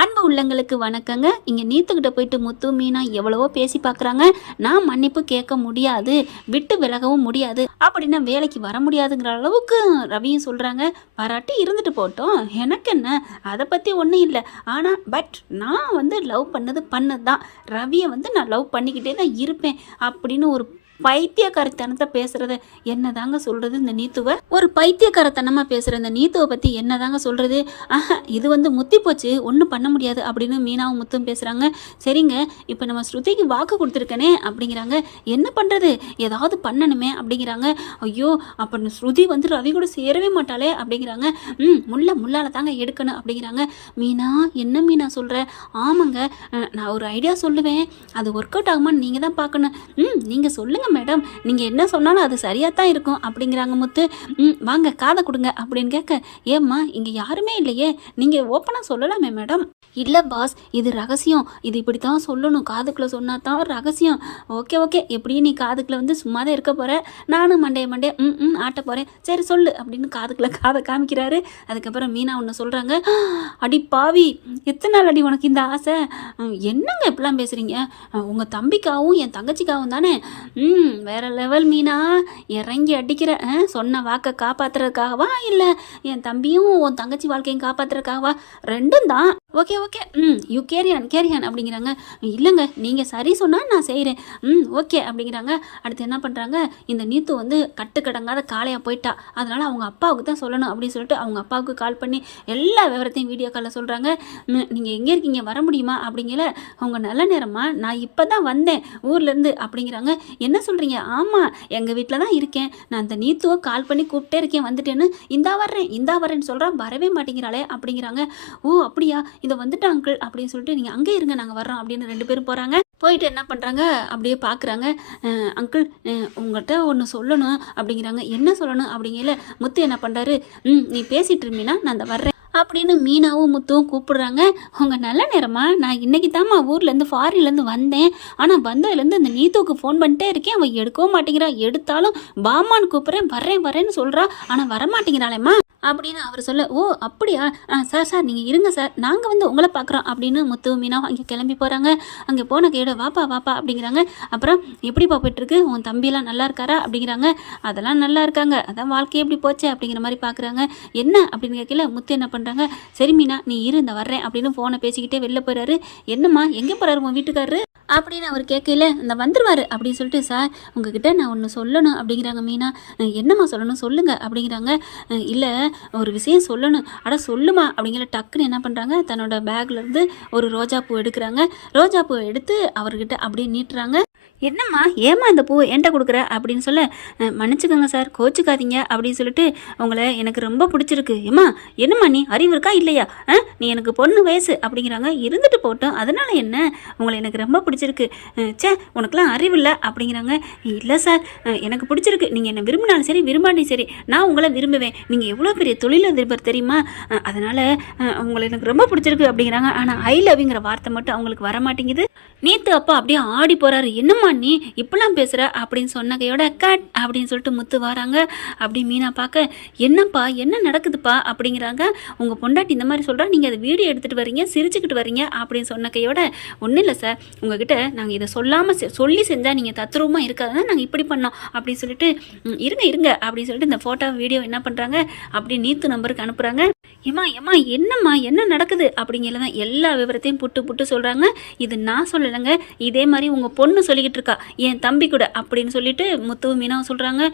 அன்பு உள்ளங்களுக்கு வணக்கங்க. இங்கே நீத்துக்கிட்ட போயிட்டு முத்து மீனா எவ்வளவோ பேசி பார்க்குறாங்க. நான் மன்னிப்பு கேட்க முடியாது, விட்டு விலகவும் முடியாது, அப்படின்னா வேலைக்கு வர முடியாதுங்கிற அளவுக்கு ரவியும் சொல்கிறாங்க. பாராட்டி இருந்துட்டு போட்டோம், எனக்கு என்ன, அதை பற்றி ஒன்றும் இல்லை. ஆனால் நான் லவ் பண்ணது தான், ரவியை நான் லவ் பண்ணிக்கிட்டே தான் இருப்பேன் அப்படின்னு ஒரு பைத்தியக்காரத்தனத்தை பேசுகிறத என்னதாங்க சொல்கிறது இந்த நீத்துவை? ஒரு பைத்தியக்காரத்தனமாக பேசுகிற இந்த நீத்துவை பற்றி என்னதாங்க சொல்கிறது? இது முத்தி போச்சு, ஒன்றும் பண்ண முடியாது அப்படின்னு மீனாவும் முத்தும் பேசுகிறாங்க. சரிங்க, இப்போ நம்ம ஸ்ருதிக்கு வாக்கு கொடுத்துருக்கனே அப்படிங்கிறாங்க. என்ன பண்ணுறது, ஏதாவது பண்ணணுமே அப்படிங்கிறாங்க. ஐயோ, அப்போ ஸ்ருதி ரவி கூட சேரவே மாட்டாளே அப்படிங்கிறாங்க. முள்ளால் தாங்க எடுக்கணும் அப்படிங்கிறாங்க. மீனா, என்ன மீனா சொல்கிற? ஆமாங்க, நான் ஒரு ஐடியா சொல்லுவேன், அது ஒர்க் அவுட் ஆகுமான்னு நீங்கள் தான் பார்க்கணும். நீங்கள் சொல்லுங்கள் மேடம், நீங்கள் என்ன சொன்னாலும் அது சரியாக தான் இருக்கும் அப்படிங்கிறாங்க முத்து. வாங்க காதை கொடுங்க அப்படின்னு கேட்க, ஏம்மா இங்கே யாருமே இல்லையே, நீங்கள் ஓப்பனாக சொல்லலாமே மேடம். இல்லை பாஸ், இது ரகசியம், இது இப்படி தான் சொல்லணும், காதுக்குள்ளே சொன்னால் தான் ரகசியம். ஓகே எப்படியும் நீ காதுக்குள்ளே சும்மா தான் இருக்க போகிற, நானும் மண்டே ஆட்ட போகிறேன், சரி சொல்லு அப்படின்னு காதுக்குள்ளே காதை காமிக்கிறாரு. அதுக்கப்புறம் மீனா ஒன்று சொல்கிறாங்க. அடி பாவி, எத்தனை நாள் அடி உனக்கு இந்த ஆசை? என்னங்க இப்படிலாம் பேசுகிறீங்க? உங்கள் தம்பிக்காகவும் என் தங்கச்சிக்காகவும் தானே? வேற லெவல் மீனா, இறங்கி அடிக்கிற. சொன்ன வாக்கை காப்பாற்றுறதுக்காகவா இல்லை என் தம்பியும் உன் தங்கச்சி வாழ்க்கையும் காப்பாற்றுறதுக்காகவா? ரெண்டும் தான். ஓகே யூ கேரியான் அப்படிங்கிறாங்க. இல்லைங்க, நீங்கள் சரி சொன்னால் நான் செய்கிறேன். ஓகே அப்படிங்கிறாங்க. அடுத்து என்ன பண்ணுறாங்க, இந்த நீத்து கட்டுக்கடங்காத காளையாக போயிட்டா, அதனால் அவங்க அப்பாவுக்கு தான் சொல்லணும் அப்படின்னு சொல்லிட்டு அவங்க அப்பாவுக்கு கால் பண்ணி எல்லா விவரத்தையும் வீடியோ காலில் சொல்கிறாங்க. நீங்கள் எங்கே இருக்கீங்க, வர முடியுமா அப்படிங்கிற. அவங்க நல்ல நேரமா, நான் இப்போ தான் வந்தேன் ஊர்லேருந்து அப்படிங்கிறாங்க. என்ன சொல்கிறீங்க? ஆமாம், எங்கள் வீட்டில் தான் இருக்கேன், நான் அந்த நீத்துவை கால் பண்ணி கூப்பிட்டே இருக்கேன், வந்துட்டேன்னு இந்தா வரேன்னு சொல்கிறேன், வரவே மாட்டேங்கிறாளே அப்படிங்கிறாங்க. ஓ அப்படியா, இதை வந்துட்டா அங்கிள் அப்படின்னு சொல்லிட்டு நீங்கள் அங்கே இருங்க, நாங்கள் வர்றோம் அப்படின்னு ரெண்டு பேரும் போகிறாங்க. போயிட்டு என்ன பண்ணுறாங்க, அப்படியே பார்க்குறாங்க. அங்கிள், உங்கள்கிட்ட ஒன்று சொல்லணும் அப்படிங்கிறாங்க. என்ன சொல்லணும் அப்படிங்கல. முத்து என்ன பண்ணுறாரு, நீ பேசிகிட்டு இருந்தீங்கன்னா நான் அந்த வர்றேன் அப்படின்னு மீனாவும் முத்துவும் கூப்பிடுறாங்க. உங்கள் நல்ல நேரமா, நான் இன்றைக்கி தான்மா ஊர்லேருந்து ஃபாரின்லேருந்து வந்தேன், ஆனால் வந்ததுலேருந்து அந்த நீத்துவுக்கு ஃபோன் பண்ணிட்டே இருக்கேன், அவள் எடுக்கவும் மாட்டேங்கிறா, எடுத்தாலும் பாமான்னு கூப்பிட்றேன், வரேன்னு சொல்கிறா, ஆனால் வரமாட்டேங்கிறாளேம்மா அப்படின்னு அவர் சொல்ல. ஓ அப்படியா, சார் நீங்கள் இருங்க சார், நாங்கள் உங்களை பார்க்குறோம் அப்படின்னு முத்து மீனா அங்கே கிளம்பி போகிறாங்க. அங்கே போன கையோட வாப்பா அப்படிங்கிறாங்க. அப்புறம் எப்படி போயிட்டுருக்கு, உன் தம்பியெல்லாம் நல்லா இருக்காரா அப்படிங்கிறாங்க. அதெல்லாம் நல்லா இருக்காங்க, அதான் வாழ்க்கையே எப்படி போச்சு அப்படிங்கிற மாதிரி பார்க்குறாங்க. என்ன அப்படின்னு கேட்கல. முத்து என்ன பண்ணுறாங்க, சரி மீனா நீ இரு, இந்த வர்றேன் அப்படின்னு ஃபோனை பேசிக்கிட்டே வெளில போகிறாரு. என்னம்மா எங்கே போகிறாரு உன் வீட்டுக்காரரு அப்படின்னு அவர் கேட்கல. இந்த வந்துடுவார் அப்படின்னு சொல்லிட்டு, சார் உங்ககிட்ட நான் ஒன்று சொல்லணும் அப்படிங்கிறாங்க மீனா. என்னம்மா சொல்லணும் சொல்லுங்க அப்படிங்கிறாங்க. இல்லை, ஒரு விஷயம் சொல்லணும். சொல்லுமா அப்படிங்கிற. டக்குன்னு என்ன பண்ணுறாங்க, தன்னோட பேக்லேருந்து ஒரு ரோஜாப்பூ எடுக்கிறாங்க. ரோஜாப்பூ எடுத்து அவர்கிட்ட அப்படியே நீட்டுறாங்க. என்னம்மா ஏமா இந்த பூ என்கிட்ட கொடுக்குற அப்படின்னு சொல்ல, மன்னிச்சுக்கோங்க சார், கோச்சிக்காதீங்க அப்படின்னு சொல்லிட்டு, உங்களை எனக்கு ரொம்ப பிடிச்சிருக்கு. ஏம்மா என்னம்மா நீ அறிவு இருக்கா இல்லையா? நீ எனக்கு பொண்ணு வயசு அப்படிங்கிறாங்க. இருந்துட்டு போட்டோம், அதனால என்ன, உங்களை எனக்கு ரொம்ப பிடிச்சிருக்கு. உனக்குலாம் அறிவு இல்லை அப்படிங்கிறாங்க. இல்லை சார், எனக்கு பிடிச்சிருக்கு, நீங்கள் என்னை விரும்பினாலும் சரி விரும்பாண்டியும் சரி, நான் உங்களை விரும்புவேன், நீங்கள் எவ்வளோ பெரிய தொழிலதிபர் தெரியுமா, அதனால் உங்களை எனக்கு ரொம்ப பிடிச்சிருக்கு அப்படிங்கிறாங்க. ஆனால் ஐ லவ்ங்கிற வார்த்தை மட்டும் அவங்களுக்கு வர மாட்டேங்குது. நீத்து அப்பா அப்படியே ஆடி போகிறாரு. என்னம்மா நீ இப்பெல்லாம் பேசுகிற அப்படின்னு சொன்ன கையோட கட் அப்படின்னு சொல்லிட்டு முத்து வராங்க. அப்படி மீனா பார்க்க, என்னப்பா என்ன நடக்குதுப்பா அப்படிங்கிறாங்க. உங்கள் பொண்டாட்டி இந்த மாதிரி சொல்கிறா, நீங்கள் அதை வீடியோ எடுத்துகிட்டு வரீங்க, சிரிச்சுக்கிட்டு வரீங்க அப்படின்னு சொன்ன கையோட, ஒன்றும் இல்லை சார், உங்ககிட்ட நாங்கள் இதை சொல்லாமல் சொல்லி செஞ்சால் நீங்கள் தத்ரூபமாக இருக்காதுன்னா நாங்கள் இப்படி பண்ணோம் அப்படின்னு சொல்லிட்டு, இருங்க அப்படின்னு சொல்லிட்டு இந்த ஃபோட்டோ வீடியோ என்ன பண்ணுறாங்க, அப்படி நீத்து நம்பருக்கு அனுப்புகிறாங்க. ஏம்மா என்னம்மா என்ன நடக்குது அப்படிங்கிறதான் எல்லா விவரத்தையும் புட்டு சொல்கிறாங்க. இது நான் சொல்லலைங்க, இதே மாதிரி உங்கள் பொண்ணு சொல்லிக்கிட்டு இருக்கா என் தம்பி கூட அப்படின்னு சொல்லிட்டு முத்து மீனாவும் சொல்கிறாங்க.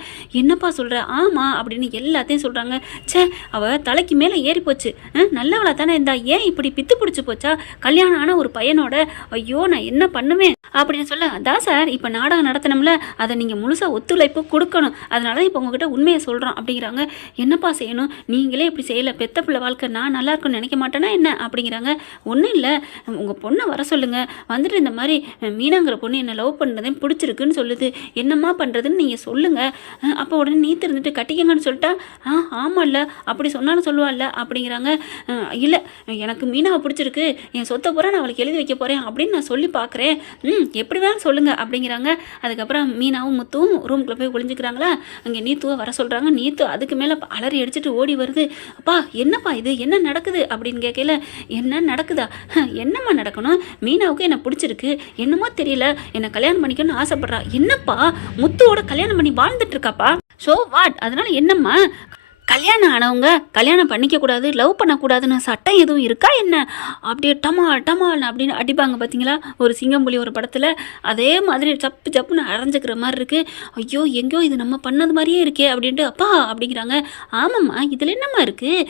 என்னப்பா சொல்கிற? ஆமாம் அப்படின்னு எல்லாத்தையும் சொல்கிறாங்க. அவள் தலைக்கு மேலே ஏறி போச்சு, நல்லவளா தானே இருந்தா, ஏன் இப்படி பித்து பிடிச்சி போச்சா, கல்யாணம் ஆன ஒரு பையனோட, ஐயோ நான் என்ன பண்ணுவேன் அப்படின்னு சொல்ல. அதான் சார், இப்போ நாடகம் நடத்தினோம்ல, அதை நீங்கள் முழுசாக ஒத்துழைப்பு கொடுக்கணும், அதனால இப்போ உங்ககிட்ட உண்மையை சொல்கிறோம் அப்படிங்கிறாங்க. என்னப்பா செய்யணும், நீங்களே இப்படி செய்யலை, பெத்த பிள்ளை வாழ்க்கை நான் நல்லா இருக்குன்னு நினைக்க மாட்டேன்னா என்ன அப்படிங்கிறாங்க. ஒன்றும் இல்லை, உங்கள் பொண்ணை வர சொல்லுங்கள், வந்துட்டு இந்த மாதிரி மீனாங்கிற பொண்ணு என்னை லவ் பண்ணுறதையும் பிடிச்சிருக்குன்னு சொல்லுது, என்னம்மா பண்ணுறதுன்னு நீங்கள் சொல்லுங்கள். அப்போ உடனே நீத்து இருந்துட்டு கட்டிக்கங்கன்னு சொல்லிட்டா, ஆமாம்ல அப்படி சொன்னாலும் சொல்லுவாள்ல அப்படிங்கிறாங்க. இல்லை, எனக்கு மீனாவை பிடிச்சிருக்கு, என் சொத்தை பூரா நான் அவளுக்கு எழுதி வைக்க போகிறேன் அப்படின்னு நான் சொல்லி பார்க்குறேன், எப்படி வேணும் சொல்லுங்கள் அப்படிங்கிறாங்க. அதுக்கப்புறம் மீனாவும் முத்துவும் ரூம்குள்ளே போய் ஒளிஞ்சிக்கிறாங்களா. அங்கே நீத்துவை வர சொல்கிறாங்க. நீத்து அதுக்கு மேலே அலறி அடிச்சுட்டு ஓடி வருது. அப்பா என்னப்பா என்னப்பா இது, என்ன நடக்குது அப்படின்னு கேட்கல. என்ன நடக்குதா? என்னம்மா நடக்கணும், மீனாவுக்கு என்ன பிடிச்சிருக்கு, என்னமோ தெரியல, என்னை கல்யாணம் பண்ணிக்கணும்னு ஆசைப்படுறா. என்னப்பா, முத்துவோட கல்யாணம் பண்ணி வாழ்ந்துட்டு இருக்காப்பா. ஸோ வாட், அதனால என்னம்மா, கல்யாணம் ஆனவங்க கல்யாணம் பண்ணிக்கக்கூடாது, லவ் பண்ணக்கூடாதுன்னு சட்டம் எதுவும் இருக்கா என்ன? அப்படியே டமால் டமால் அப்படின்னு அடிப்பாங்க பார்த்தீங்களா ஒரு சிங்கம்புலி ஒரு படத்தில், அதே மாதிரி சப்பு சப்புன்னு அரைஞ்சிக்கிற மாதிரி இருக்குது. ஐயோ எங்கேயோ இது நம்ம பண்ணது மாதிரியே இருக்கே அப்படின்ட்டு அப்பா அப்படிங்கிறாங்க. ஆமாம்மா, இதில் என்னம்மா இருக்குது,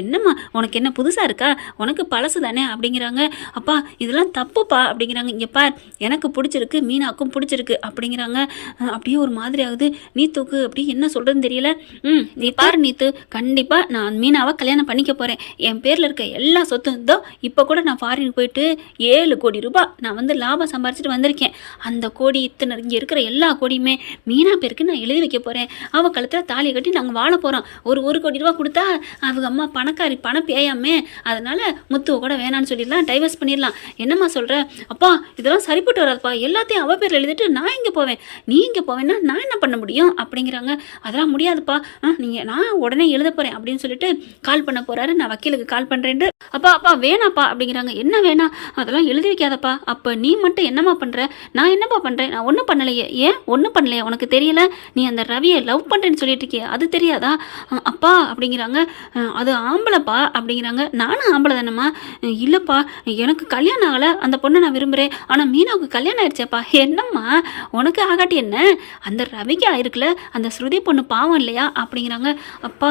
என்னம்மா உனக்கு என்ன புதுசாக இருக்கா, உனக்கு பழசு தானே அப்படிங்கிறாங்க. அப்பா இதெல்லாம் தப்புப்பா அப்படிங்கிறாங்க. இங்கே பார், எனக்கு பிடிச்சிருக்கு, மீனாக்கும் பிடிச்சிருக்கு அப்படிங்கிறாங்க. அப்படியே ஒரு மாதிரி ஆகுது நீத்துக்கு. அப்படி என்ன சொல்கிறதுன்னு தெரியல. நீ பாரு நீத்து, கண்டிப்பாக நான் மீனாவை கல்யாணம் பண்ணிக்க போகிறேன். என் பேரில் இருக்க எல்லா சொத்தும் இதோ இப்போ கூட நான் ஃபாரின் போயிட்டு 7 கோடி ரூபாய் நான் வந்து லாபம் சம்பாரிச்சிட்டு வந்திருக்கேன். அந்த கோடி இத்தனை இங்கே இருக்கிற எல்லா கோடியுமே மீனா பேருக்கு நான் எழுதி வைக்க போகிறேன். அவள் கழுத்தில் தாலியை கட்டி நாங்கள் வாழ போகிறோம். ஒரு 1 கோடி ரூபா கொடுத்தா அவங்க அம்மா பணக்காரி, பணம் பேயாமே, அதனால் முத்துவை கூட வேணான்னு சொல்லிடலாம், டைவர்ஸ் பண்ணிடலாம். என்னம்மா சொல்கிற? அப்பா இதெல்லாம் சரிப்பட்டு வராதுப்பா, எல்லாத்தையும் அவள் பேரில் எழுதிட்டு நான் இங்கே போவேன், நீ இங்கே போவேன்னா நான் என்ன பண்ண முடியும் அப்படிங்கிறாங்க. அதெல்லாம் முடியாதுப்பா, நான் உடனே எழுத போகிறேன் அப்படின்னு சொல்லிட்டு கால் பண்ண போகிறாரு. நான் வக்கீலுக்கு கால் பண்ணுறேன்ட்டு. அப்பா வேணாப்பா அப்படிங்கிறாங்க. என்ன வேணாம், அதெல்லாம் எழுதி வைக்காதப்பா. அப்போ நீ மட்டும் என்னம்மா பண்ணுற, நான் என்னப்பா பண்ணுறேன், நான் ஒன்றும் பண்ணலையே. ஏன் ஒன்றும் பண்ணலையா, உனக்கு தெரியல, நீ அந்த ரவியை லவ் பண்ணுறேன்னு சொல்லிட்டு இருக்கியே அது தெரியாதா? அப்பா அப்படிங்கிறாங்க. அது ஆம்பளைப்பா அப்படிங்கிறாங்க. நானும் ஆம்பளை தானேம்மா. இல்லைப்பா, எனக்கு கல்யாணம் ஆகலை, அந்த பொண்ணை நான் விரும்புகிறேன், ஆனால் மீனாவுக்கு கல்யாணம் ஆயிடுச்சேப்பா. என்னம்மா உனக்கு ஆகாட்டி என்ன, அந்த ரவிக்கு ஆயிருக்குல, அந்த ஸ்ருதி பொண்ணு பாவம் இல்லையா அப்படிங்கிறாங்க. அப்பா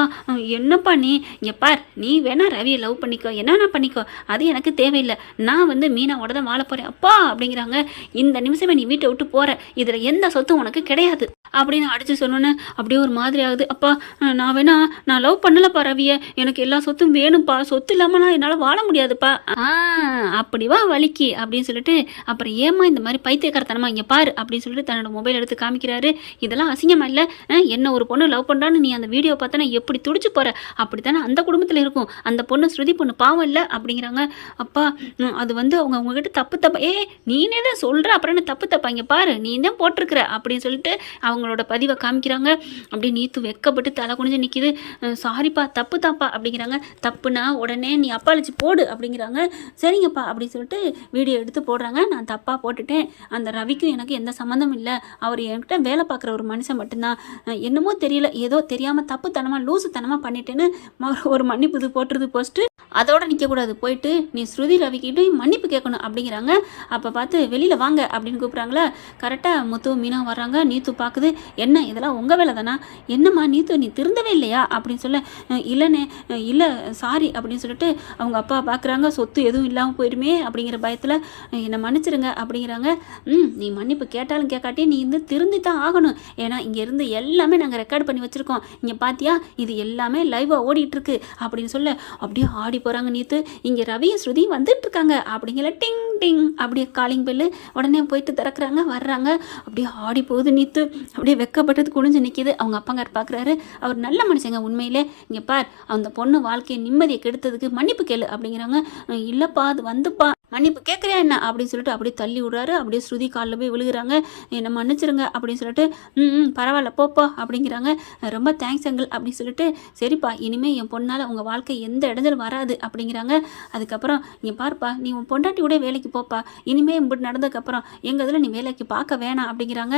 என்னப்பா நீ, இங்கே பார், நீ வேணா ரவியை லவ் பண்ணிக்கோ, என்னன்னா பண்ணிக்கோ, அது எனக்கு தேவையில்லை, நான் வந்து மீனாவோட தான் வாழ போகிறேன் அப்பா அப்படிங்கிறாங்க. இந்த நிமிஷமே நீ வீட்டை விட்டு போகிற, இதில் எந்த சொத்தும் உனக்கு கிடையாது அப்படின்னு அடித்து சொன்னோன்னு அப்படியே ஒரு மாதிரி ஆகுது. அப்பா நான் லவ் பண்ணலப்பா ரவியை, எனக்கு எல்லா சொத்தும் வேணும்ப்பா, சொத்து இல்லாமல் நான் என்னால் வாழ முடியாதுப்பா. அப்படிவா வலிக்கு அப்படின்னு சொல்லிட்டு, அப்புறம் ஏமா இந்த மாதிரி பைத்தியக்காரத்தனமா, இங்கே பாரு அப்படின்னு சொல்லிட்டு தன்னோட மொபைல் எடுத்து காமிக்கிறாரு. இதெல்லாம் அசிங்கமா இல்லை? என்ன ஒரு பொண்ணு லவ் பண்ணுறான்னு நீ அந்த வீடியோ பார்த்தா எப்படி துடிச்சு போகிற, அப்படி தானே அந்த குடும்பத்தில் இருக்கும், அந்த பொண்ணு ஸ்ருதி பொண்ணு பாவம் இல்லை அப்படிங்கிறாங்க. அப்பா அது வந்து உங்ககிட்ட தப்பா, நீனே தான் சொல்கிற, அப்புறம் என்ன தப்பா, இங்கே பாரு நீ தான் போட்டிருக்கிற அப்படின்னு சொல்லிட்டு அவங்களோட பதிவை காமிக்கிறாங்க. அப்படி நீத்து வெக்கப்பட்டு தலை குனிஞ்சு நிற்கிது. சாரிப்பா தப்புதாப்பா அப்படிங்கிறாங்க. தப்புனா உடனே நீ அப்பாலிச்சு போடு அப்படிங்கிறாங்க. சரிங்கப்பா அப்படின்னு சொல்லிட்டு வீடியோ எடுத்து போடுறாங்க. நான் தப்பாக போட்டுட்டேன், அந்த ரவிக்கும் எனக்கு எந்த சம்மந்தம் இல்லை, அவர் என்கிட்ட வேலை பார்க்குற ஒரு மனுஷன் மட்டும்தான், என்னமோ தெரியல, ஏதோ தெரியாமல் தப்புத்தனமாக லூசுத்தனமாக பண்ணிட்டேன்னு ஒரு மன்னிப்பு இது போட்டுருது போஸ்ட்டு. அதோட நிற்கக்கூடாது, போயிட்டு நீ ஸ்ருதி ரவிக்கிட்ட மன்னிப்பு கேட்கணும் அப்படிங்கிறாங்க. அப்போ பார்த்து வெளியில் வாங்க அப்படின்னு கூப்பிட்றாங்களா. கரெக்டாக முத்து மீனா வர்றாங்க. நீத்து பார்க்குது, என்ன இதெல்லாம் உங்கள் வேலை தானா, என்னம்மா நீத்து நீ திருந்தவே இல்லையா அப்படின்னு சொல்ல, இல்லைண்ணே இல்லை சாரி அப்படின்னு சொல்லிட்டு அவங்க அப்பா பார்க்குறாங்க. சொத்து எதுவும் இல்லாமல் போயிடுமே அப்படிங்கிற பயத்தில் என்னை மன்னிச்சிருங்க அப்படிங்கிறாங்க. நீ மன்னிப்பு கேட்டாலும் கேட்காட்டி நீ வந்து திருந்தி தான் ஆகணும், ஏன்னா இங்கேருந்து எல்லாமே நாங்கள் ரெக்கார்ட் பண்ணி வச்சுருக்கோம், இங்கே பார்த்தியா இது எல்லாமே லைவாக ஓடிட்டுருக்கு அப்படின்னு சொல்ல அப்படியே ஆடி போகிறாங்க நீத்து. இங்கே ரவியும் ஸ்ருதி வந்துட்டு இருக்காங்க அப்படிங்கிற டிங் டிங் அப்படியே காலிங் பெல்லு. உடனே போயிட்டு திறக்கிறாங்க, வர்றாங்க. அப்படியே ஆடி போகுது நீத்து. அப்படியே வெக்கப்பட்டது குனிஞ்சு நிற்கிது. அவங்க அப்பங்கார் பார்க்குறாரு, அவர் நல்ல மனுஷங்க உண்மையிலே, இங்கே பார் அந்த பொண்ணு வாழ்க்கையை நிம்மதியை கெடுத்ததுக்கு மன்னிப்பு கேளு அப்படிங்கிறாங்க. இல்லைப்பா அது வந்துப்பா, மன்னிப்பு கேட்குறியா என்ன அப்படின்னு சொல்லிட்டு அப்படியே தள்ளி விடுறாரு. அப்படியே ஸ்ருதி காலில் போய் விழுகிறாங்க. என்னை மன்னிச்சிருங்க அப்படின்னு சொல்லிட்டு, பரவாயில்ல போப்போ அப்படிங்கிறாங்க. ரொம்ப தேங்க்ஸ் அங்கிள் அப்படின்னு சொல்லிட்டு, சரிப்பா இனிமேல் என் பொண்ணால் உங்கள் வாழ்க்கை எந்த இடைஞ்சலும் வராது அப்படிங்கிறாங்க. அதுக்கப்புறம் இங்கே பாருப்பா, நீ உன் பொண்டாட்டி கூட வேலைக்கு போப்பா, இனிமேல் இப்படி நடந்ததுக்கப்புறம் எங்கள் இதில் நீ வேலைக்கு பார்க்க வேணாம் அப்படிங்கிறாங்க.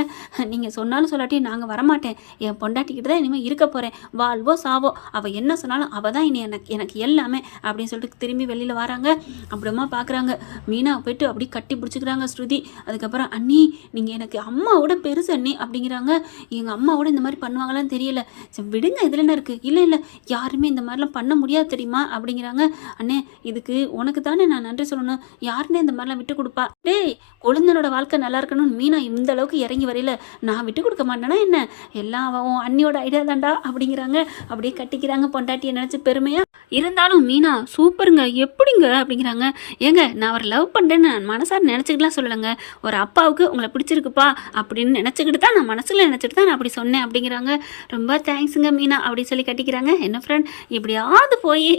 நீங்கள் சொன்னாலும் சொல்லாட்டி நாங்கள் வரமாட்டேன், என் பொண்டாட்டிக்கிட்ட தான் இனிமேல் இருக்க போகிறேன், வாழ்வோ சாவோ, அவள் என்ன சொன்னாலும் அவள் தான் இனி எனக்கு எல்லாமே அப்படின்னு சொல்லிட்டு திரும்பி வெளியில் வராங்க. அப்படிமா பார்க்குறாங்க. மீனா போயிட்டு அப்படி கட்டி பிடிச்சிக்கிறாங்க ஸ்ருதி. அதுக்கப்புறம் அண்ணி நீங்கள் எனக்கு அம்மாவோட பெருசு அண்ணி அப்படிங்கிறாங்க. எங்கள் அம்மாவோட இந்த மாதிரி பண்ணுவாங்களான்னு தெரியல, சரி விடுங்க இதில் என்ன இருக்குது, இல்லை யாருமே இந்த மாதிரிலாம் பண்ண முடியாது தெரியுமா அப்படிங்கிறாங்க. அண்ணே இதுக்கு உனக்கு தானே நான் நன்றி சொல்லணும், யாருன்னே இந்த மாதிரிலாம் விட்டு கொடுப்பா, டேய் கொழுந்தனோட வாழ்க்கை நல்லா இருக்கணும்னு மீனா இந்த அளவுக்கு இறங்கி வரையில நான் விட்டு கொடுக்க மாட்டேன்னா என்ன, எல்லாம் அவன் அண்ணியோட ஐடியா தாண்டா அப்படிங்கிறாங்க. அப்படியே கட்டிக்கிறாங்க பொண்டாட்டியை நினச்சி பெருமையாக. இருந்தாலும் மீனா சூப்பருங்க எப்படிங்க அப்படிங்கிறாங்க. ஏங்க நான் அவர் லவ் பண்ணுறேன்னு நான் மனசார நினச்சிக்கிட்டுலாம் சொல்லலைங்க, ஒரு அப்பாவுக்கு உங்களை பிடிச்சிருக்குப்பா அப்படின்னு நினச்சிக்கிட்டு தான், நான் மனசில் நினச்சிட்டு தான் நான் அப்படி சொன்னேன் அப்படிங்கிறாங்க. ரொம்ப தேங்க்ஸுங்க மீனா அப்படின்னு சொல்லி கட்டிக்கிறாங்க. என்ன ஃப்ரெண்ட், இப்படியாவது போய்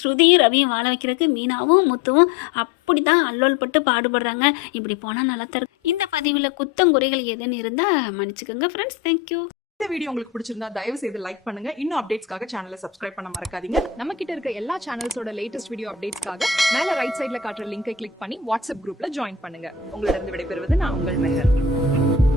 ஸ்ருதியும் ரவியும் வாழ வைக்கிறதுக்கு மீனாவும் முத்துவும் அப்படி தான் அல்லோல் பட்டு பாடுபடுறாங்க. இப்படி போனால் நல்லா தரும். இந்த பதிவில் குத்தங்குறைகள் எதுன்னு இருந்தால் மன்னிச்சுக்கோங்க ஃப்ரெண்ட்ஸ். தேங்க்யூ. இந்த வீடியோ உங்களுக்கு பிடிச்சிருந்தா தயவு செய்து லைக் பண்ணுங்க. இன்னும் அப்டேட்ஸ்க்காக சேனலை சப்ஸ்கிரைப் பண்ண மறக்காதீங்க. நம்ம கிட்ட இருக்க எல்லா சேனல்ஸோட லேட்டஸ்ட் வீடியோ அப்டேட்ஸ்க்காக மேல ரைட் சைடுல காட்டுற லிங்கை கிளிக் பண்ணி வாட்ஸ்அப் குரூப்ல ஜாயின் பண்ணுங்க. உங்களிடம் விடைபெறுவது நான் உங்கள் மெஹர்.